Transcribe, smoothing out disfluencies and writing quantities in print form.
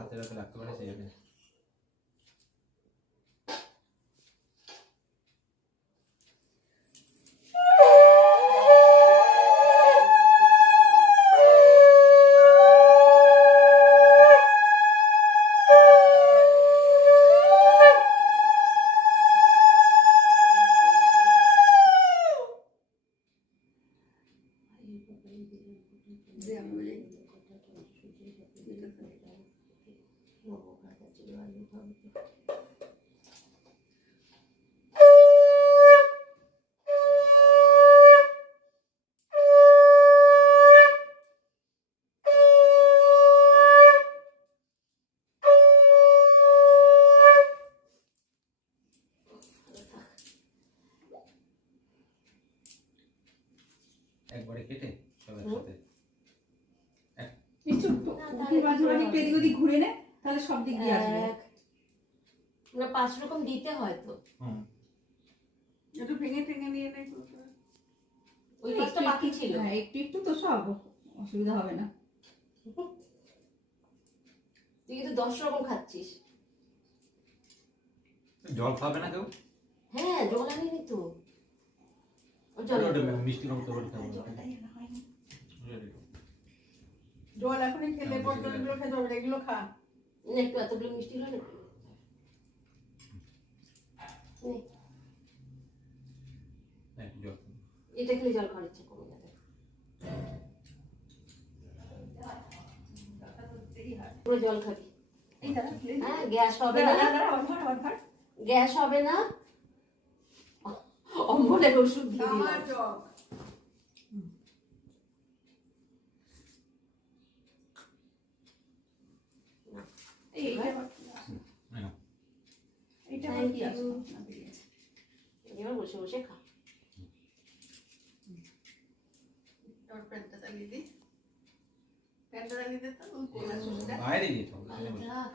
হাতে রাখতে লাগতে পারে সেই জন্য। একবারে কেটে সবার সাথে একটু মাঝে মাঝে একটু এদিক ওদিক ঘুরে নে, তাহলে সব দিক দিয়ে আসবে। না 5 রকম দিতে হয় তো। একটু ভেঙে ভেঙে নিয়ে নে। ওই পাঁচটা বাকি ছিল। হ্যাঁ, একটু একটু তো সব অসুবিধা হবে না। তুই কিন্তু 10 রকম খাচ্ছিস। জল খাবে না কেউ? হ্যাঁ, জল আনিনি তো। মিষ্টি কম তো খাবো। জল এখনই খেলে পর জলগুলো খেতে হবে, এগুলো খা। একটু এতগুলো মিষ্টি হলো না। এটা খেলে জল খাওয়ার ইচ্ছা কমে যাবে। পুরো জল খাবি। হ্যাঁ, গ্যাস হবে না। গ্যাস হবে না। অম্বলের ওষুধ দিয়ে দিলাম। এবার বসে বসে খা। প্যান্টটা চালিয়ে দে তো, বাইরে গিয়ে রাখ।